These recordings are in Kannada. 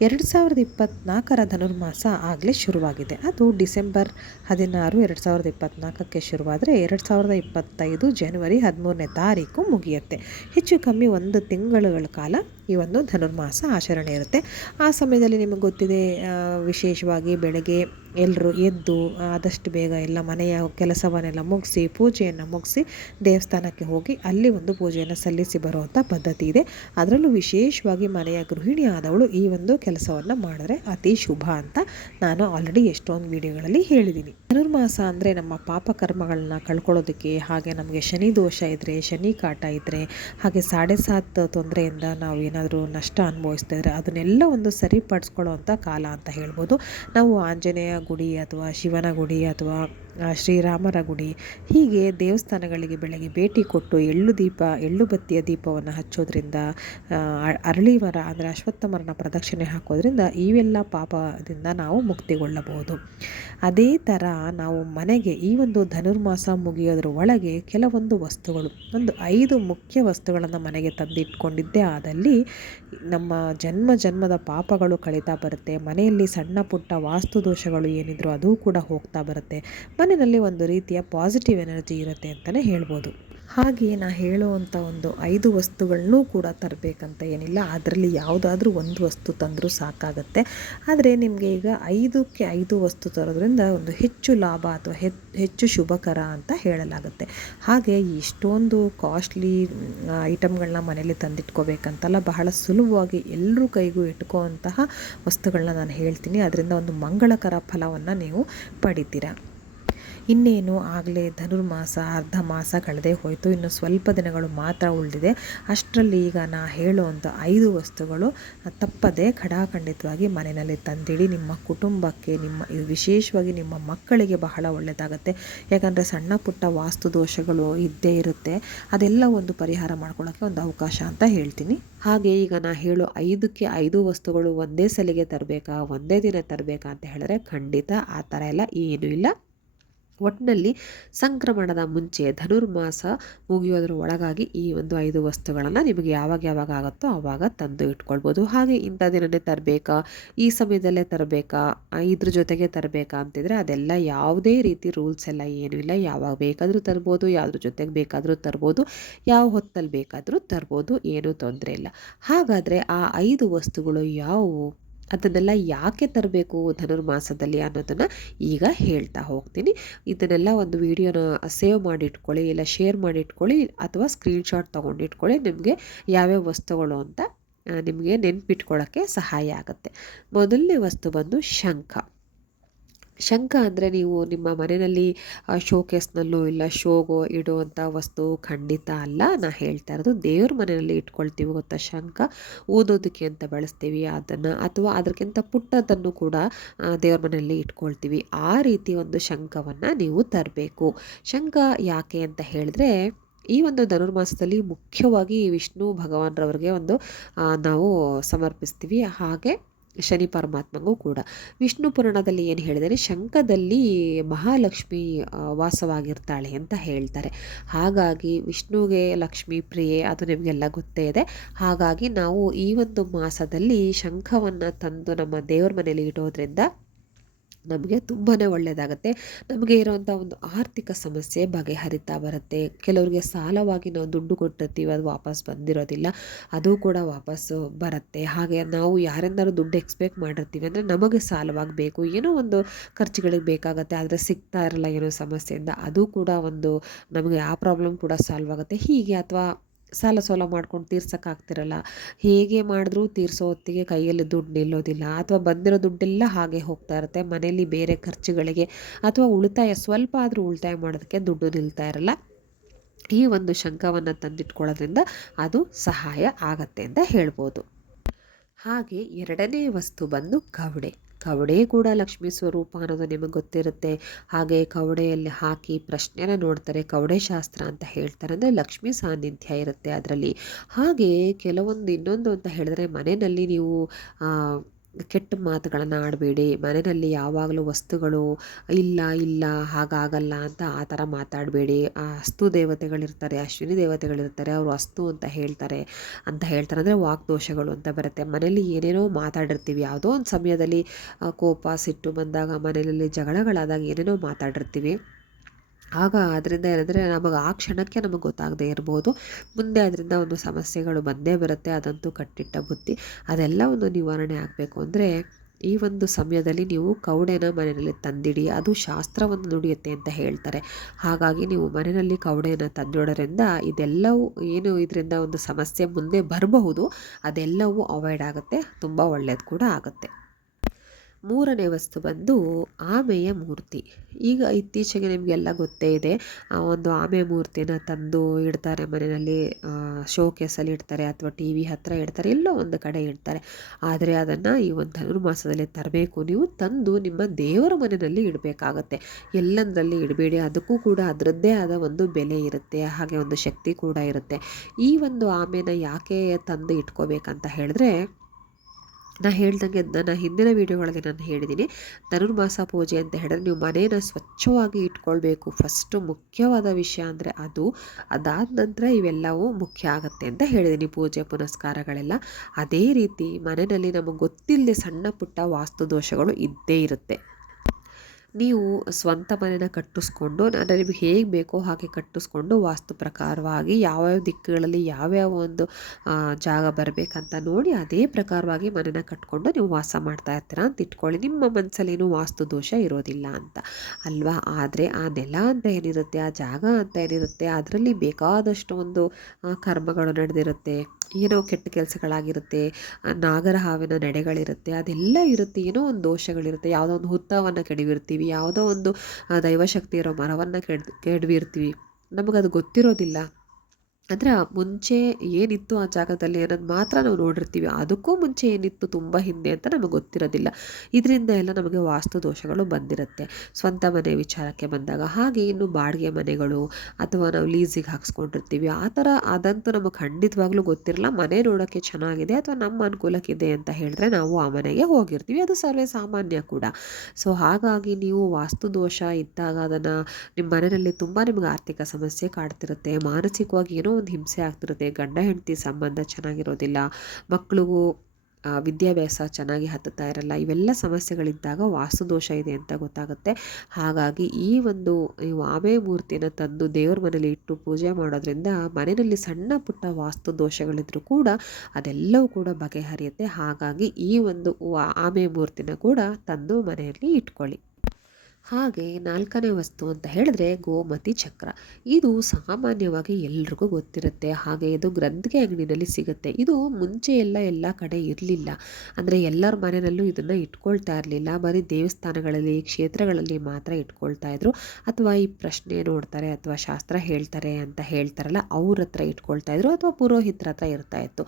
ಎರಡು ಸಾವಿರದ ಇಪ್ಪತ್ತ್ನಾಲ್ಕರ ಧನುರ್ಮಾಸ ಆಗಲೇ ಶುರುವಾಗಿದೆ. ಅದು ಡಿಸೆಂಬರ್ ಹದಿನಾರು, ಎರಡು ಸಾವಿರದ ಇಪ್ಪತ್ತ್ನಾಲ್ಕಕ್ಕೆ ಶುರುವಾದರೆ ಎರಡು ಸಾವಿರದ ಇಪ್ಪತ್ತೈದು ಜನವರಿ ಹದಿಮೂರನೇ ತಾರೀಕು ಮುಗಿಯುತ್ತೆ. ಹೆಚ್ಚು ಕಮ್ಮಿ ಒಂದು ತಿಂಗಳುಗಳ ಕಾಲ ಈ ಒಂದು ಧನುರ್ಮಾಸ ಆಚರಣೆ ಇರುತ್ತೆ. ಆ ಸಮಯದಲ್ಲಿ ನಿಮಗೆ ಗೊತ್ತಿದೆ ವಿಶೇಷವಾಗಿ ಬೆಳಗ್ಗೆ ಎಲ್ಲರೂ ಎದ್ದು ಆದಷ್ಟು ಬೇಗ ಎಲ್ಲ ಮನೆಯ ಕೆಲಸವನ್ನೆಲ್ಲ ಮುಗಿಸಿ, ಪೂಜೆಯನ್ನು ಮುಗಿಸಿ ದೇವಸ್ಥಾನಕ್ಕೆ ಹೋಗಿ ಅಲ್ಲಿ ಒಂದು ಪೂಜೆಯನ್ನು ಸಲ್ಲಿಸಿ ಬರುವಂಥ ಪದ್ಧತಿ ಇದೆ. ಅದರಲ್ಲೂ ವಿಶೇಷವಾಗಿ ಮನೆಯ ಗೃಹಿಣಿ ಆದವಳು ಈ ಒಂದು ಕೆಲಸವನ್ನು ಮಾಡಿದ್ರೆ ಅತಿ ಶುಭ ಅಂತ ನಾನು ಆಲ್ರೆಡಿ ಎಷ್ಟೊಂದು ವಿಡಿಯೋಗಳಲ್ಲಿ ಹೇಳಿದ್ದೀನಿ. ಧನುರ್ಮಾಸ ಅಂದರೆ ನಮ್ಮ ಪಾಪಕರ್ಮಗಳನ್ನ ಕಳ್ಕೊಳ್ಳೋದಕ್ಕೆ, ಹಾಗೆ ನಮಗೆ ಶನಿ ದೋಷ ಇದ್ದರೆ ಶನಿ ಕಾಟ ಇದ್ದರೆ ಹಾಗೆ ಸಾಡೆ ಸಾತ್ ತೊಂದರೆಯಿಂದ ನಾವು ಏನಾದರೂ ನಷ್ಟ ಅನುಭವಿಸ್ತಾ ಇದ್ರೆ ಅದನ್ನೆಲ್ಲ ಒಂದು ಸರಿಪಡಿಸ್ಕೊಳ್ಳೋ ಕಾಲ ಅಂತ ಹೇಳ್ಬೋದು. ನಾವು ಆಂಜನೇಯ ಗುಡಿ ಅಥವಾ ಶಿವನ ಗುಡಿ ಅಥವಾ ಶ್ರೀರಾಮರ ಗುಡಿ. ಹೀಗೆ ದೇವಸ್ಥಾನಗಳಿಗೆ ಬೆಳಗ್ಗೆ ಭೇಟಿ ಕೊಟ್ಟು ಎಳ್ಳು ದೀಪ, ಎಳ್ಳು ಬತ್ತಿಯ ದೀಪವನ್ನು ಹಚ್ಚೋದ್ರಿಂದ ಅರಳಿ ಮರ ಅಂದರೆ ಅಶ್ವತ್ಥ ಮರನ ಪ್ರದಕ್ಷಿಣೆ ಹಾಕೋದ್ರಿಂದ ಇವೆಲ್ಲ ಪಾಪದಿಂದ ನಾವು ಮುಕ್ತಿಗೊಳ್ಳಬಹುದು. ಅದೇ ಥರ ನಾವು ಮನೆಗೆ ಈ ಒಂದು ಧನುರ್ಮಾಸ ಮುಗಿಯೋದ್ರ ಒಳಗೆ ಕೆಲವೊಂದು ವಸ್ತುಗಳು, ಒಂದು ಐದು ಮುಖ್ಯ ವಸ್ತುಗಳನ್ನು ಮನೆಗೆ ತಂದಿಟ್ಕೊಂಡಿದ್ದೆ ಆದಲ್ಲಿ ನಮ್ಮ ಜನ್ಮ ಜನ್ಮದ ಪಾಪಗಳು ಕಳೀತಾ ಬರುತ್ತೆ. ಮನೆಯಲ್ಲಿ ಸಣ್ಣ ಪುಟ್ಟ ವಾಸ್ತು ದೋಷಗಳು ಏನಿದ್ರು ಅದು ಕೂಡ ಹೋಗ್ತಾ ಬರುತ್ತೆ. ಮನೆಯಲ್ಲಿ ಒಂದು ರೀತಿಯ ಪಾಸಿಟಿವ್ ಎನರ್ಜಿ ಇರುತ್ತೆ ಅಂತಲೇ ಹೇಳ್ಬೋದು. ಹಾಗೆಯೇ ನಾ ಹೇಳುವಂಥ ಒಂದು ಐದು ವಸ್ತುಗಳನ್ನೂ ಕೂಡ ತರಬೇಕಂತ ಏನಿಲ್ಲ. ಅದರಲ್ಲಿ ಯಾವುದಾದ್ರೂ ಒಂದು ವಸ್ತು ತಂದರೂ ಸಾಕಾಗುತ್ತೆ. ಆದರೆ ನಿಮಗೆ ಈಗ ಐದಕ್ಕೆ ಐದು ವಸ್ತು ತರೋದ್ರಿಂದ ಒಂದು ಹೆಚ್ಚು ಲಾಭ ಅಥವಾ ಹೆಚ್ಚು ಶುಭಕರ ಅಂತ ಹೇಳಲಾಗುತ್ತೆ. ಹಾಗೆ ಇಷ್ಟೊಂದು ಕಾಸ್ಟ್ಲಿ ಐಟಮ್ಗಳನ್ನ ಮನೇಲಿ ತಂದಿಟ್ಕೋಬೇಕಂತಲ್ಲ ಬಹಳ ಸುಲಭವಾಗಿ ಎಲ್ಲರೂ ಕೈಗೂ ಇಟ್ಕೋವಂತಹ ವಸ್ತುಗಳನ್ನ ನಾನು ಹೇಳ್ತೀನಿ. ಅದರಿಂದ ಒಂದು ಮಂಗಳಕರ ಫಲವನ್ನು ನೀವು ಪಡಿತೀರ. ಇನ್ನೇನು ಆಗಲೇ ಧನುರ್ಮಾಸ ಅರ್ಧ ಮಾಸ ಕಳೆದೇ ಹೋಯಿತು. ಇನ್ನು ಸ್ವಲ್ಪ ದಿನಗಳು ಮಾತ್ರ ಉಳಿದಿದೆ. ಅಷ್ಟರಲ್ಲಿ ಈಗ ನಾ ಹೇಳುವಂಥ ಐದು ವಸ್ತುಗಳು ತಪ್ಪದೆ ಖಡಾಖಂಡಿತವಾಗಿ ಮನೆಯಲ್ಲಿ ತಂದಿಡಿ. ನಿಮ್ಮ ಕುಟುಂಬಕ್ಕೆ, ನಿಮ್ಮ ವಿಶೇಷವಾಗಿ ನಿಮ್ಮ ಮಕ್ಕಳಿಗೆ ಬಹಳ ಒಳ್ಳೆಯದಾಗುತ್ತೆ. ಯಾಕಂದರೆ ಸಣ್ಣ ಪುಟ್ಟ ವಾಸ್ತು ದೋಷಗಳು ಇದ್ದೇ ಇರುತ್ತೆ. ಅದೆಲ್ಲ ಒಂದು ಪರಿಹಾರ ಮಾಡ್ಕೊಳ್ಳೋಕ್ಕೆ ಒಂದು ಅವಕಾಶ ಅಂತ ಹೇಳ್ತೀನಿ. ಹಾಗೆ ಈಗ ನಾ ಹೇಳೋ ಐದಕ್ಕೆ ಐದು ವಸ್ತುಗಳು ಒಂದೇ ಸಲಿಗೆ ತರಬೇಕಾ, ಒಂದೇ ದಿನ ತರಬೇಕಾ ಅಂತ ಹೇಳಿದ್ರೆ ಖಂಡಿತ ಆ ಥರ ಎಲ್ಲ ಏನೂ ಇಲ್ಲ. ಒಟ್ಟಿನಲ್ಲಿ ಸಂಕ್ರಮಣದ ಮುಂಚೆ ಧನುರ್ಮಾಸ ಮುಗಿಯೋದ್ರ ಒಳಗಾಗಿ ಈ ಒಂದು ಐದು ವಸ್ತುಗಳನ್ನು ನಿಮಗೆ ಯಾವಾಗ ಯಾವಾಗ ಆಗುತ್ತೋ ಆವಾಗ ತಂದು ಇಟ್ಕೊಳ್ಬೋದು. ಹಾಗೆ ಇಂಥ ದಿನನೇ ತರಬೇಕಾ? ಈ ಸಮಯದಲ್ಲೇ ತರಬೇಕಾ? ಇದ್ರ ಜೊತೆಗೆ ತರಬೇಕಾ ಅಂತಿದ್ರೆ ಅದೆಲ್ಲ ಯಾವುದೇ ರೀತಿ ರೂಲ್ಸ್ ಎಲ್ಲ ಏನೂ ಇಲ್ಲ. ಯಾವಾಗ ಬೇಕಾದರೂ ತರ್ಬೋದು, ಯಾವುದ್ರ ಜೊತೆಗೆ ಬೇಕಾದರೂ ತರ್ಬೋದು, ಯಾವ ಹೊತ್ತಲ್ಲಿ ಬೇಕಾದರೂ ತರ್ಬೋದು, ಏನೂ ತೊಂದರೆ ಇಲ್ಲ. ಹಾಗಾದರೆ ಆ ಐದು ವಸ್ತುಗಳು ಯಾವುವು? ಅದನ್ನೆಲ್ಲ ಯಾಕೆ ತರಬೇಕು ಧನುರ್ಮಾಸದಲ್ಲಿ ಅನ್ನೋದನ್ನು ಈಗ ಹೇಳ್ತಾ ಹೋಗ್ತೀನಿ. ಇದನ್ನೆಲ್ಲ ಒಂದು ವಿಡಿಯೋನ ಸೇವ್ ಮಾಡಿಟ್ಕೊಳ್ಳಿ, ಇಲ್ಲ ಶೇರ್ ಮಾಡಿಟ್ಕೊಳ್ಳಿ, ಅಥವಾ ಸ್ಕ್ರೀನ್ಶಾಟ್ ತೊಗೊಂಡಿಟ್ಕೊಳ್ಳಿ, ನಿಮಗೆ ಯಾವ್ಯಾವ ವಸ್ತುಗಳು ಅಂತ ನಿಮಗೆ ನೆನ್ಪಿಟ್ಕೊಳ್ಳೋಕ್ಕೆ ಸಹಾಯ ಆಗುತ್ತೆ. ಮೊದಲನೇ ವಸ್ತು ಬಂದು ಶಂಖ. ಶಂಖ ಅಂದರೆ ನೀವು ನಿಮ್ಮ ಮನೆಯಲ್ಲಿ ಶೋಕೇಸ್ನಲ್ಲೂ ಇಲ್ಲ ಶೋಗೋ ಇಡುವಂಥ ವಸ್ತು ಖಂಡಿತ ಅಲ್ಲ. ನಾ ಹೇಳ್ತಾ ಇರೋದು ದೇವ್ರ ಮನೆಯಲ್ಲಿ ಇಟ್ಕೊಳ್ತೀವಿ ಗೊತ್ತಾ ಶಂಖ ಓದೋದಕ್ಕೆ ಅಂತ ಬಳಸ್ತೀವಿ ಅದನ್ನು, ಅಥವಾ ಅದಕ್ಕಿಂತ ಪುಟ್ಟದನ್ನು ಕೂಡ ದೇವ್ರ ಮನೆಯಲ್ಲಿ ಇಟ್ಕೊಳ್ತೀವಿ. ಆ ರೀತಿ ಒಂದು ಶಂಖವನ್ನು ನೀವು ತರಬೇಕು. ಶಂಖ ಯಾಕೆ ಅಂತ ಹೇಳಿದ್ರೆ, ಈ ಒಂದು ಧನುರ್ಮಾಸದಲ್ಲಿ ಮುಖ್ಯವಾಗಿ ವಿಷ್ಣು ಭಗವಾನ್ರವ್ರಿಗೆ ಒಂದು ನಾವು ಸಮರ್ಪಿಸ್ತೀವಿ. ಹಾಗೆ ಶನಿ ಪರಮಾತ್ಮಗೂ ಕೂಡ. ವಿಷ್ಣು ಪುರಾಣದಲ್ಲಿ ಏನು ಹೇಳಿದರೆ, ಶಂಖದಲ್ಲಿ ಮಹಾಲಕ್ಷ್ಮಿ ವಾಸವಾಗಿರ್ತಾಳೆ ಅಂತ ಹೇಳ್ತಾರೆ. ಹಾಗಾಗಿ ವಿಷ್ಣುವಿಗೆ ಲಕ್ಷ್ಮಿ ಪ್ರಿಯೆ ಅದು ನಿಮಗೆಲ್ಲ ಗೊತ್ತೇ ಇದೆ. ಹಾಗಾಗಿ ನಾವು ಈ ಒಂದು ಮಾಸದಲ್ಲಿ ಶಂಖವನ್ನು ತಂದು ನಮ್ಮ ದೇವರ ಮನೆಯಲ್ಲಿ ಇಡೋದ್ರಿಂದ ನಮಗೆ ತುಂಬಾ ಒಳ್ಳೆಯದಾಗುತ್ತೆ ನಮಗೆ ಇರೋವಂಥ ಒಂದು ಆರ್ಥಿಕ ಸಮಸ್ಯೆ ಬಗೆಹರಿತಾ ಬರುತ್ತೆ. ಕೆಲವರಿಗೆ ಸಾಲವಾಗಿ ನಾವು ದುಡ್ಡು ಕೊಟ್ಟಿರ್ತೀವಿ, ಅದು ವಾಪಸ್ ಬಂದಿರೋದಿಲ್ಲ, ಅದು ಕೂಡ ವಾಪಸ್ಸು ಬರುತ್ತೆ. ಹಾಗೆ ನಾವು ಯಾರಿಂದಾರು ದುಡ್ಡು ಎಕ್ಸ್ಪೆಕ್ಟ್ ಮಾಡಿರ್ತೀವಿ ಅಂದರೆ ನಮಗೆ ಸಾಲವಾಗಿ ಬೇಕು. ಏನೋ ಒಂದು ಖರ್ಚುಗಳಿಗೆ ಬೇಕಾಗುತ್ತೆ, ಆದರೆ ಸಿಗ್ತಾ ಇರಲ್ಲ ಏನೋ ಸಮಸ್ಯೆಯಿಂದ, ಅದು ಕೂಡ ಒಂದು ನಮಗೆ ಆ ಪ್ರಾಬ್ಲಮ್ ಕೂಡ ಸಾಲ್ವ್ ಆಗುತ್ತೆ. ಹೀಗೆ ಅಥವಾ ಸಾಲ ಸೋಲ ಮಾಡ್ಕೊಂಡು ತೀರ್ಸೋಕ್ಕಾಗ್ತಿರಲ್ಲ ಹೇಗೆ ಮಾಡಿದ್ರೂ ತೀರ್ಸೋ ಹೊತ್ತಿಗೆ ಕೈಯಲ್ಲಿ ದುಡ್ಡು ನಿಲ್ಲೋದಿಲ್ಲ. ಅಥವಾ ಬಂದಿರೋ ದುಡ್ಡೆಲ್ಲ ಹಾಗೆ ಹೋಗ್ತಾ ಇರುತ್ತೆ. ಮನೆಯಲ್ಲಿ ಬೇರೆ ಖರ್ಚುಗಳಿಗೆ ಅಥವಾ ಉಳಿತಾಯ ಸ್ವಲ್ಪ ಆದರೂ ಉಳಿತಾಯ ಮಾಡೋದಕ್ಕೆ ದುಡ್ಡು ನಿಲ್ತಾ ಇರಲ್ಲ. ಈ ಒಂದು ಶಂಕವನ್ನು ತಂದಿಟ್ಕೊಳ್ಳೋದ್ರಿಂದ ಅದು ಸಹಾಯ ಆಗತ್ತೆ ಅಂತ ಹೇಳ್ಬೋದು. ಹಾಗೆ ಎರಡನೇ ವಸ್ತು ಬಂದು ಕವಡೆ ಕವಡೆ ಕೂಡ ಲಕ್ಷ್ಮೀ ಸ್ವರೂಪ ಅನ್ನೋದು ನಿಮಗೆ ಗೊತ್ತಿರುತ್ತೆ. ಹಾಗೆ ಕವಡೆಯಲ್ಲಿ ಹಾಕಿ ಪ್ರಶ್ನೆನ ನೋಡ್ತಾರೆ, ಕವಡೆ ಶಾಸ್ತ್ರ ಅಂತ ಹೇಳ್ತಾರೆ ಅಂದರೆ ಲಕ್ಷ್ಮೀ ಸಾನ್ನಿಧ್ಯ ಇರುತ್ತೆ ಅದರಲ್ಲಿ. ಹಾಗೆ ಕೆಲವೊಂದು ಇನ್ನೊಂದು ಅಂತ ಹೇಳಿದ್ರೆ ಮನೆಯಲ್ಲಿ ನೀವು ಕೆಟ್ಟ ಮಾತುಗಳನ್ನು ಆಡಬೇಡಿ. ಮನೆಯಲ್ಲಿ ಯಾವಾಗಲೂ ವಸ್ತುಗಳು ಇಲ್ಲ ಇಲ್ಲ, ಹಾಗಾಗಲ್ಲ ಅಂತ ಆ ಥರ ಮಾತಾಡಬೇಡಿ. ಆ ಅಸ್ತು ದೇವತೆಗಳಿರ್ತಾರೆ, ಅಶ್ವಿನಿ ದೇವತೆಗಳಿರ್ತಾರೆ, ಅವರು ಅಸ್ತು ಅಂತ ಹೇಳ್ತಾರೆ. ಅಂತ ಹೇಳ್ತಾರೆ ಅಂದರೆ ವಾಗ್ದೋಷಗಳು ಅಂತ ಬರುತ್ತೆ. ಮನೆಯಲ್ಲಿ ಏನೇನೋ ಮಾತಾಡಿರ್ತೀವಿ. ಯಾವುದೋ ಒಂದು ಸಮಯದಲ್ಲಿ ಕೋಪ, ಸಿಟ್ಟು ಬಂದಾಗ ಮನೆಯಲ್ಲಿ ಜಗಳಗಳಾದಾಗ ಏನೇನೋ ಮಾತಾಡಿರ್ತೀವಿ. ಆಗ ಅದರಿಂದ ಏನಂದರೆ ನಮಗೆ ಆ ಕ್ಷಣಕ್ಕೆ ನಮಗೆ ಗೊತ್ತಾಗದೇ ಇರ್ಬೋದು. ಮುಂದೆ ಅದರಿಂದ ಒಂದು ಸಮಸ್ಯೆಗಳು ಬಂದೇ ಬರುತ್ತೆ, ಅದಂತೂ ಕಟ್ಟಿಟ್ಟ ಅದೆಲ್ಲ ಒಂದು ನಿವಾರಣೆ ಆಗಬೇಕು ಅಂದರೆ ಈ ಒಂದು ಸಮಯದಲ್ಲಿ ನೀವು ಕವಡೆನ ಮನೆಯಲ್ಲಿ ತಂದಿಡಿ, ಅದು ಶಾಸ್ತ್ರವನ್ನು ನುಡಿಯುತ್ತೆ ಅಂತ ಹೇಳ್ತಾರೆ. ಹಾಗಾಗಿ ನೀವು ಮನೆಯಲ್ಲಿ ಕವಡೆಯನ್ನು ತಂದಿಡೋದ್ರಿಂದ ಇದೆಲ್ಲವೂ ಏನು ಇದರಿಂದ ಒಂದು ಸಮಸ್ಯೆ ಮುಂದೆ ಬರಬಹುದು, ಅದೆಲ್ಲವೂ ಅವಾಯ್ಡ್ ಆಗುತ್ತೆ, ತುಂಬ ಒಳ್ಳೆಯದು ಕೂಡ ಆಗುತ್ತೆ. ಮೂರನೇ ವಸ್ತು ಬಂದು ಆಮೆಯ ಮೂರ್ತಿ. ಈಗ ಇತ್ತೀಚೆಗೆ ನಿಮಗೆಲ್ಲ ಗೊತ್ತೇ ಇದೆ ಒಂದು ಆಮೆ ಮೂರ್ತಿನ ತಂದು ಇಡ್ತಾರೆ, ಮನೆಯಲ್ಲಿ ಶೋಕೇಸಲ್ಲಿ ಇಡ್ತಾರೆ ಅಥವಾ ಟಿ ವಿ ಹತ್ತಿರ ಇಡ್ತಾರೆ, ಎಲ್ಲೋ ಒಂದು ಕಡೆ ಇಡ್ತಾರೆ. ಆದರೆ ಅದನ್ನು ಈ ಒಂದು ಧನುರ್ಮಾಸದಲ್ಲಿ ತರಬೇಕು. ನೀವು ತಂದು ನಿಮ್ಮ ದೇವರ ಮನೆಯಲ್ಲಿ ಇಡಬೇಕಾಗತ್ತೆ. ಎಲ್ಲಂದರಲ್ಲಿ ಇಡಬೇಡಿ, ಅದಕ್ಕೂ ಕೂಡ ಅದರದ್ದೇ ಆದ ಒಂದು ಬೆಲೆ ಇರುತ್ತೆ, ಹಾಗೆ ಒಂದು ಶಕ್ತಿ ಕೂಡ ಇರುತ್ತೆ. ಈ ಒಂದು ಆಮೆನ ಯಾಕೆ ತಂದು ಇಟ್ಕೋಬೇಕಂತ ಹೇಳಿದ್ರೆ ನಾ ಹೇಳ್ದಂಗೆ ನನ್ನ ಹಿಂದಿನ ವೀಡಿಯೋಗಳಲ್ಲಿ ನಾನು ಹೇಳಿದ್ದೀನಿ ಧನುರ್ಮಾಸ ಪೂಜೆ ಅಂತ ಹೇಳಿದ್ರೆ ನೀವು ಮನೇನ ಸ್ವಚ್ಛವಾಗಿ ಇಟ್ಕೊಳ್ಬೇಕು. ಫಸ್ಟು ಮುಖ್ಯವಾದ ವಿಷಯ ಅಂದರೆ ಅದು, ಅದಾದ ನಂತರ ಇವೆಲ್ಲವೂ ಮುಖ್ಯ ಆಗುತ್ತೆ ಅಂತ ಹೇಳಿದ್ದೀನಿ ಪೂಜೆ ಪುನಸ್ಕಾರಗಳೆಲ್ಲ. ಅದೇ ರೀತಿ ಮನೆಯಲ್ಲಿ ನಮಗೆ ಗೊತ್ತಿಲ್ಲದೆ ಸಣ್ಣ ಪುಟ್ಟ ವಾಸ್ತು ದೋಷಗಳು ಇದ್ದೇ ಇರುತ್ತೆ. ನೀವು ಸ್ವಂತ ಮನೆನ ಕಟ್ಟಿಸ್ಕೊಂಡು, ನಾನು ನಿಮಗೆ ಹೇಗೆ ಬೇಕೋ ಹಾಗೆ ಕಟ್ಟಿಸ್ಕೊಂಡು ವಾಸ್ತು ಪ್ರಕಾರವಾಗಿ ಯಾವ್ಯಾವ ದಿಕ್ಕುಗಳಲ್ಲಿ ಯಾವ್ಯಾವ ಒಂದು ಜಾಗ ಬರಬೇಕಂತ ನೋಡಿ ಅದೇ ಪ್ರಕಾರವಾಗಿ ಮನೆನ ಕಟ್ಕೊಂಡು ನೀವು ವಾಸ ಮಾಡ್ತಾ ಇರ್ತೀರ ಅಂತ ಇಟ್ಕೊಳ್ಳಿ. ನಿಮ್ಮ ಮನಸ್ಸಲ್ಲೇನು ವಾಸ್ತು ದೋಷ ಇರೋದಿಲ್ಲ ಅಂತ. ಅಲ್ವಾ? ಆದರೆ ಆ ನೆಲ ಅಂತ ಏನಿರುತ್ತೆ, ಆ ಜಾಗ ಅಂತ ಏನಿರುತ್ತೆ, ಅದರಲ್ಲಿ ಬೇಕಾದಷ್ಟು ಒಂದು ಕರ್ಮಗಳು ನಡೆದಿರುತ್ತೆ. ಏನೋ ಕೆಟ್ಟ ಕೆಲಸಗಳಾಗಿರುತ್ತೆ ನಾಗರ ಹಾವಿನ ನಡೆಗಳಿರುತ್ತೆ, ಅದೆಲ್ಲ ಇರುತ್ತೆ, ಏನೋ ಒಂದು ದೋಷಗಳಿರುತ್ತೆ. ಯಾವುದೋ ಒಂದು ಹುತ್ತವನ್ನು ಕೆಡವಿರ್ತೀವಿ, ಯಾವುದೋ ಒಂದು ದೈವಶಕ್ತಿ ಇರೋ ಮರವನ್ನು ಕೆಡ್ ಕೆಡವಿರ್ತೀವಿ. ನಮಗದು ಗೊತ್ತಿರೋದಿಲ್ಲ. ಅಂದರೆ ಮುಂಚೆ ಏನಿತ್ತು ಆ ಜಾಗದಲ್ಲಿ ಅನ್ನೋದು ಮಾತ್ರ ನಾವು ನೋಡಿರ್ತೀವಿ. ಅದಕ್ಕೂ ಮುಂಚೆ ಏನಿತ್ತು ತುಂಬ ಹಿಂದೆ ಅಂತ ನಮಗೆ ಗೊತ್ತಿರೋದಿಲ್ಲ. ಇದರಿಂದ ಎಲ್ಲ ನಮಗೆ ವಾಸ್ತು ದೋಷಗಳು ಬಂದಿರುತ್ತೆ. ಸ್ವಂತ ಮನೆ ವಿಚಾರಕ್ಕೆ ಬಂದಾಗ. ಹಾಗೆ ಇನ್ನು ಬಾಡಿಗೆ ಮನೆಗಳು ಅಥವಾ ನಾವು ಲೀಸಿಗೆ ಹಾಕ್ಸ್ಕೊಂಡಿರ್ತೀವಿ. ಆ ಥರ ಅದಂತೂ ನಮಗೆ ಖಂಡಿತವಾಗ್ಲೂ ಗೊತ್ತಿರಲ್ಲ. ಮನೆ ನೋಡೋಕ್ಕೆ ಚೆನ್ನಾಗಿದೆ ಅಥವಾ ನಮ್ಮ ಅನುಕೂಲಕ್ಕಿದೆ ಅಂತ ಹೇಳಿದ್ರೆ ನಾವು ಆ ಮನೆಗೆ ಹೋಗಿರ್ತೀವಿ. ಅದು ಸರ್ವೇ ಸಾಮಾನ್ಯ ಕೂಡ. ಸೊ ಹಾಗಾಗಿ ನೀವು ವಾಸ್ತು ದೋಷ ಇದ್ದಾಗ ಅದನ್ನು ನಿಮ್ಮ ಮನೆಯಲ್ಲಿ ತುಂಬ ನಿಮಗೆ ಆರ್ಥಿಕ ಸಮಸ್ಯೆ ಕಾಡ್ತಿರುತ್ತೆ. ಮಾನಸಿಕವಾಗಿ ಏನೋ ಒಂದು ಹಿಂಸೆ ಆಗ್ತಿರುತ್ತೆ. ಗಂಡ, ಹೆಂಡತಿ ಸಂಬಂಧ ಚೆನ್ನಾಗಿರೋದಿಲ್ಲ. ಮಕ್ಕಳಿಗೂ ವಿದ್ಯಾಭ್ಯಾಸ ಚೆನ್ನಾಗಿ ಹತ್ತುತ್ತಾ ಇರಲ್ಲ. ಇವೆಲ್ಲ ಸಮಸ್ಯೆಗಳಿದ್ದಾಗ ವಾಸ್ತುದೋಷ ಇದೆ ಅಂತ ಗೊತ್ತಾಗುತ್ತೆ. ಹಾಗಾಗಿ ಈ ಒಂದು ಆಮೆ ಮೂರ್ತಿನ ತಂದು ದೇವ್ರ ಮನೇಲಿ ಇಟ್ಟು ಪೂಜೆ ಮಾಡೋದ್ರಿಂದ ಮನೆಯಲ್ಲಿ ಸಣ್ಣ ಪುಟ್ಟ ವಾಸ್ತು ದೋಷಗಳಿದ್ರೂ ಕೂಡ ಅದೆಲ್ಲವೂ ಕೂಡ ಬಗೆಹರಿಯುತ್ತೆ. ಹಾಗಾಗಿ ಈ ಒಂದು ಆಮೆ ಮೂರ್ತಿನ ಕೂಡ ತಂದು ಮನೆಯಲ್ಲಿ ಇಟ್ಕೊಳ್ಳಿ. ಹಾಗೆ ನಾಲ್ಕನೇ ವಸ್ತು ಅಂತ ಹೇಳಿದ್ರೆ ಗೋಮತಿ ಚಕ್ರ. ಇದು ಸಾಮಾನ್ಯವಾಗಿ ಎಲ್ರಿಗೂ ಗೊತ್ತಿರುತ್ತೆ. ಹಾಗೆ ಇದು ಗ್ರಂಥಿಗೆ ಅಂಗಡಿನಲ್ಲಿ ಸಿಗುತ್ತೆ. ಇದು ಮುಂಚೆ ಎಲ್ಲ ಎಲ್ಲ ಕಡೆ ಇರಲಿಲ್ಲ. ಅಂದರೆ ಎಲ್ಲರ ಮನೆಯಲ್ಲೂ ಇದನ್ನು ಇಟ್ಕೊಳ್ತಾ ಇರಲಿಲ್ಲ. ಬರೀ ದೇವಸ್ಥಾನಗಳಲ್ಲಿ, ಕ್ಷೇತ್ರಗಳಲ್ಲಿ ಮಾತ್ರ ಇಟ್ಕೊಳ್ತಾ ಇದ್ರು. ಅಥವಾ ಈ ಪ್ರಶ್ನೆ ನೋಡ್ತಾರೆ ಅಥವಾ ಶಾಸ್ತ್ರ ಹೇಳ್ತಾರೆ ಅಂತ ಹೇಳ್ತಾರಲ್ಲ, ಅವ್ರ ಹತ್ರ ಇಟ್ಕೊಳ್ತಾ ಇದ್ರು ಅಥವಾ ಪುರೋಹಿತರ ಹತ್ರ ಇರ್ತಾ ಇತ್ತು.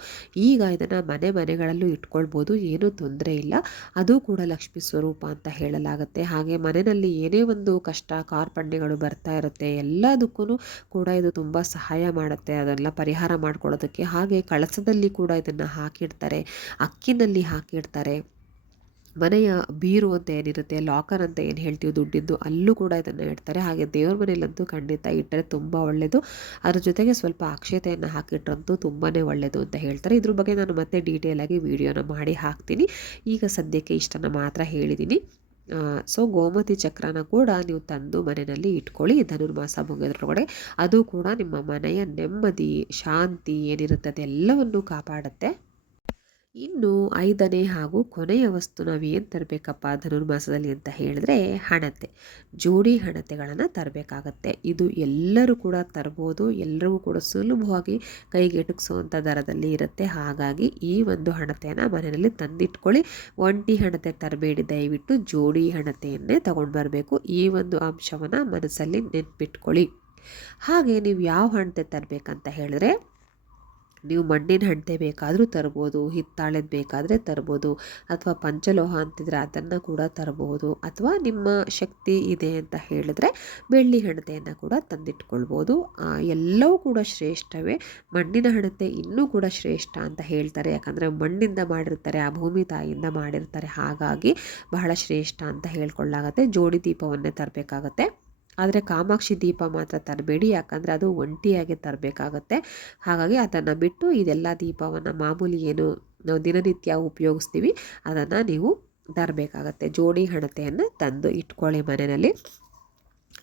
ಈಗ ಇದನ್ನು ಮನೆ ಮನೆಗಳಲ್ಲೂ ಇಟ್ಕೊಳ್ಬೋದು, ಏನೂ ತೊಂದರೆ ಇಲ್ಲ. ಅದು ಕೂಡ ಲಕ್ಷ್ಮೀ ಸ್ವರೂಪ ಅಂತ ಹೇಳಲಾಗುತ್ತೆ. ಹಾಗೆ ಮನೆಯಲ್ಲಿ ಏನೇ ಒಂದು ಕಷ್ಟ, ಕಾರ್ಪಣ್ಯಗಳು ಬರ್ತಾ ಇರುತ್ತೆ ಎಲ್ಲದಕ್ಕೂ ಕೂಡ ಇದು ತುಂಬ ಸಹಾಯ ಮಾಡುತ್ತೆ. ಅದೆಲ್ಲ ಪರಿಹಾರ ಮಾಡ್ಕೊಳ್ಳೋದಕ್ಕೆ. ಹಾಗೆ ಕಳಸದಲ್ಲಿ ಕೂಡ ಇದನ್ನು ಹಾಕಿಡ್ತಾರೆ, ಅಕ್ಕಿನಲ್ಲಿ ಹಾಕಿಡ್ತಾರೆ. ಮನೆಯ ಬೀರು ಅಂತ ಏನಿರುತ್ತೆ, ಲಾಕರ್ ಅಂತ ಏನು ಹೇಳ್ತೀವಿ, ದುಡ್ಡಿದ್ದು ಅಲ್ಲೂ ಕೂಡ ಇದನ್ನು ಇಡ್ತಾರೆ. ಹಾಗೆ ದೇವ್ರ ಮನೆಯಲ್ಲಂತೂ ಖಂಡಿತ ಇಟ್ಟರೆ ತುಂಬ ಒಳ್ಳೆಯದು ಅದ್ರ ಜೊತೆಗೆ ಸ್ವಲ್ಪ ಅಕ್ಷತೆಯನ್ನು ಹಾಕಿಟ್ರಂತೂ ತುಂಬಾ ಒಳ್ಳೆಯದು ಅಂತ ಹೇಳ್ತಾರೆ. ಇದ್ರ ಬಗ್ಗೆ ನಾನು ಮತ್ತೆ ಡೀಟೇಲಾಗಿ ವಿಡಿಯೋನ ಮಾಡಿ ಹಾಕ್ತೀನಿ. ಈಗ ಸದ್ಯಕ್ಕೆ ಇಷ್ಟನ್ನು ಮಾತ್ರ ಹೇಳಿದ್ದೀನಿ ಸೊ ಗೋಮತಿ ಚಕ್ರನ ಕೂಡ ನೀವು ತಂದು ಮನೆಯಲ್ಲಿ ಇಟ್ಕೊಳ್ಳಿ, ಧನುರ್ಮಾಸ ಮುಗಿದ್ರೊಳಗಡೆ. ಅದು ಕೂಡ ನಿಮ್ಮ ಮನೆಯ ನೆಮ್ಮದಿ, ಶಾಂತಿ ಏನಿರುತ್ತೆ ಎಲ್ಲವನ್ನು ಕಾಪಾಡುತ್ತೆ. ಇನ್ನು ಐದನೇ ಹಾಗೂ ಕೊನೆಯ ವಸ್ತು ನಾವು ಏನು ತರಬೇಕಪ್ಪ ಧನುರ್ಮಾಸದಲ್ಲಿ ಅಂತ ಹೇಳಿದ್ರೆ ಹಣತೆ. ಜೋಡಿ ಹಣತೆಗಳನ್ನು ತರಬೇಕಾಗತ್ತೆ. ಇದು ಎಲ್ಲರೂ ಕೂಡ ತರ್ಬೋದು ಎಲ್ಲರಿಗೂ ಕೂಡ ಸುಲಭವಾಗಿ ಕೈಗೆಟುಕಿಸುವಂಥ ದರದಲ್ಲಿ ಇರುತ್ತೆ. ಹಾಗಾಗಿ ಈ ಒಂದು ಹಣತೆಯನ್ನು ಮನೆಯಲ್ಲಿ ತಂದಿಟ್ಕೊಳ್ಳಿ. ಒಂಟಿ ಹಣತೆ ತರಬೇಡಿ, ದಯವಿಟ್ಟು ಜೋಡಿ ಹಣತೆಯನ್ನೇ ತಗೊಂಡು ಬರಬೇಕು. ಈ ಒಂದು ಅಂಶವನ್ನು ಮನಸ್ಸಲ್ಲಿ ನೆನ್ಪಿಟ್ಕೊಳ್ಳಿ. ಹಾಗೆ ನೀವು ಯಾವ ಹಣತೆ ತರಬೇಕಂತ ಹೇಳಿದ್ರೆ ನೀವು ಮಣ್ಣಿನ ಹಂಡೆ ಬೇಕಾದರೂ ತರ್ಬೋದು, ಹಿತ್ತಾಳೆದು ಬೇಕಾದರೆ ತರ್ಬೋದು, ಅಥವಾ ಪಂಚಲೋಹ ಅಂತಿದ್ರೆ ಅದನ್ನು ಕೂಡ ತರಬಹುದು ಅಥವಾ ನಿಮ್ಮ ಶಕ್ತಿ ಇದೆ ಅಂತ ಹೇಳಿದ್ರೆ ಬೆಳ್ಳಿ ಹಣತೆಯನ್ನು ಕೂಡ ತಂದಿಟ್ಕೊಳ್ಬೋದು. ಎಲ್ಲವೂ ಕೂಡ ಶ್ರೇಷ್ಠವೇ. ಮಣ್ಣಿನ ಹಣತೆ ಇನ್ನೂ ಕೂಡ ಶ್ರೇಷ್ಠ ಅಂತ ಹೇಳ್ತಾರೆ. ಯಾಕಂದರೆ ಮಣ್ಣಿಂದ ಮಾಡಿರ್ತಾರೆ, ಆ ಭೂಮಿ ತಾಯಿಯಿಂದ ಮಾಡಿರ್ತಾರೆ. ಹಾಗಾಗಿ ಬಹಳ ಶ್ರೇಷ್ಠ ಅಂತ ಹೇಳ್ಕೊಳ್ಳಾಗತ್ತೆ. ಜೋಡಿ ದೀಪವನ್ನೇ ತರಬೇಕಾಗತ್ತೆ. ಆದರೆ ಕಾಮಾಕ್ಷಿ ದೀಪ ಮಾತ್ರ ತರಬೇಡಿ, ಯಾಕಂದರೆ ಅದು ಒಂಟಿಯಾಗಿ ತರಬೇಕಾಗತ್ತೆ. ಹಾಗಾಗಿ ಅದನ್ನು ಬಿಟ್ಟು ಇದೆಲ್ಲ ದೀಪವನ್ನು ಮಾಮೂಲಿ ಏನು ನಾವು ದಿನನಿತ್ಯ ಉಪಯೋಗಿಸ್ತೀವಿ, ಅದನ್ನು ನೀವು ತರಬೇಕಾಗತ್ತೆ. ಜೋಡಿ ಹಣತೆಯನ್ನು ತಂದು ಇಟ್ಕೊಳ್ಳಿ ಮನೆಯಲ್ಲಿ.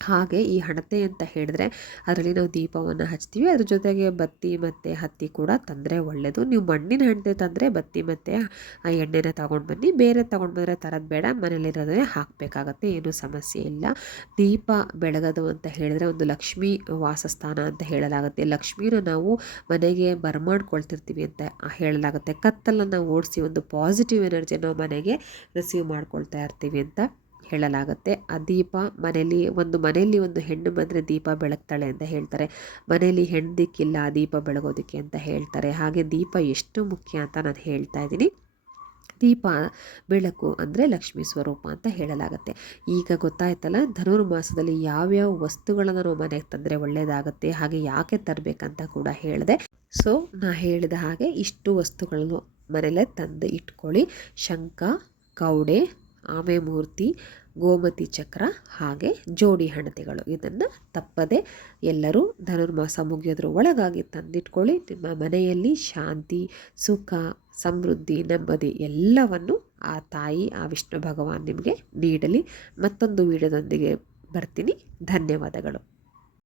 ಹಾಗೆ ಈ ಹಣತೆ ಅಂತ ಹೇಳಿದ್ರೆ ಅದರಲ್ಲಿ ನಾವು ದೀಪವನ್ನು ಹಚ್ತೀವಿ. ಅದ್ರ ಜೊತೆಗೆ ಬತ್ತಿ ಮತ್ತು ಹತ್ತಿ ಕೂಡ ತಂದರೆ ಒಳ್ಳೆಯದು ನೀವು ಮಣ್ಣಿನ ಹಣತೆ ತಂದರೆ ಬತ್ತಿ ಮತ್ತು ಆ ಎಣ್ಣೆನ ತಗೊಂಡು ಬನ್ನಿ. ಬೇರೆ ತೊಗೊಂಡು ಬಂದರೆ ತರೋದು ಬೇಡ. ಮನೇಲಿರೋದೇ ಹಾಕಬೇಕಾಗತ್ತೆ. ಏನೂ ಸಮಸ್ಯೆ ಇಲ್ಲ. ದೀಪ ಬೆಳಗೋದು ಅಂತ ಹೇಳಿದ್ರೆ ಒಂದು ಲಕ್ಷ್ಮೀ ವಾಸಸ್ಥಾನ ಅಂತ ಹೇಳಲಾಗುತ್ತೆ. ಲಕ್ಷ್ಮೀನ ನಾವು ಮನೆಗೆ ಬರಮಾಡ್ಕೊಳ್ತಿರ್ತೀವಿ ಅಂತ ಹೇಳಲಾಗುತ್ತೆ. ಕತ್ತಲನ್ನು ಓಡಿಸಿ ಒಂದು ಪಾಸಿಟಿವ್ ಎನರ್ಜಿ ನಾವು ಮನೆಗೆ ರಿಸೀವ್ ಮಾಡ್ಕೊಳ್ತಾ ಇರ್ತೀವಿ ಅಂತ ಹೇಳಲಾಗುತ್ತೆ. ಆ ದೀಪ ಮನೆಯಲ್ಲಿ ಒಂದು ಮನೆಯಲ್ಲಿ ಒಂದು ಹೆಣ್ಣು ಬಂದರೆ ದೀಪ ಬೆಳಗ್ತಾಳೆ ಅಂತ ಹೇಳ್ತಾರೆ. ಮನೆಯಲ್ಲಿ ಹೆಣ್ಣು ದಿಕ್ಕಿಲ್ಲ ಆ ದೀಪ ಬೆಳಗೋದಕ್ಕೆ ಅಂತ ಹೇಳ್ತಾರೆ. ಹಾಗೆ ದೀಪ ಎಷ್ಟು ಮುಖ್ಯ ಅಂತ ನಾನು ಹೇಳ್ತಾ ಇದ್ದೀನಿ. ದೀಪ ಬೆಳಕು ಅಂದರೆ ಲಕ್ಷ್ಮೀ ಸ್ವರೂಪ ಅಂತ ಹೇಳಲಾಗುತ್ತೆ. ಈಗ ಗೊತ್ತಾಯ್ತಲ್ಲ, ಧನುರ್ಮಾಸದಲ್ಲಿ ಯಾವ್ಯಾವ ವಸ್ತುಗಳನ್ನು ನಾವು ಮನೆಗೆ ತಂದರೆ ಒಳ್ಳೆಯದಾಗುತ್ತೆ ಹಾಗೆ ಯಾಕೆ ತರಬೇಕಂತ ಕೂಡ ಹೇಳಿದೆ. ಸೊ, ನಾ ಹೇಳಿದ ಹಾಗೆ ಇಷ್ಟು ವಸ್ತುಗಳನ್ನು ಮನೆಯಲ್ಲೇ ತಂದು ಇಟ್ಕೊಳ್ಳಿ. ಶಂಖ ಕೌಡೆ ಆಮೆ ಮೂರ್ತಿ ಗೋಮತಿ ಚಕ್ರ ಹಾಗೆ ಜೋಡಿ ಹಣತೆಗಳು. ಇದನ್ನು ತಪ್ಪದೆ ಎಲ್ಲರೂ ಧನುರ್ಮಾಸ ಮುಗಿಯೋದ್ರ ಒಳಗಾಗಿ ತಂದಿಟ್ಕೊಳ್ಳಿ. ನಿಮ್ಮ ಮನೆಯಲ್ಲಿ ಶಾಂತಿ, ಸುಖ, ಸಮೃದ್ಧಿ, ನೆಮ್ಮದಿ ಎಲ್ಲವನ್ನು ಆ ತಾಯಿ, ಆ ವಿಷ್ಣು ಭಗವಾನ್ ನಿಮಗೆ ನೀಡಲಿ. ಮತ್ತೊಂದು ವಿಡಿಯೋದೊಂದಿಗೆ ಬರ್ತೀನಿ. ಧನ್ಯವಾದಗಳು.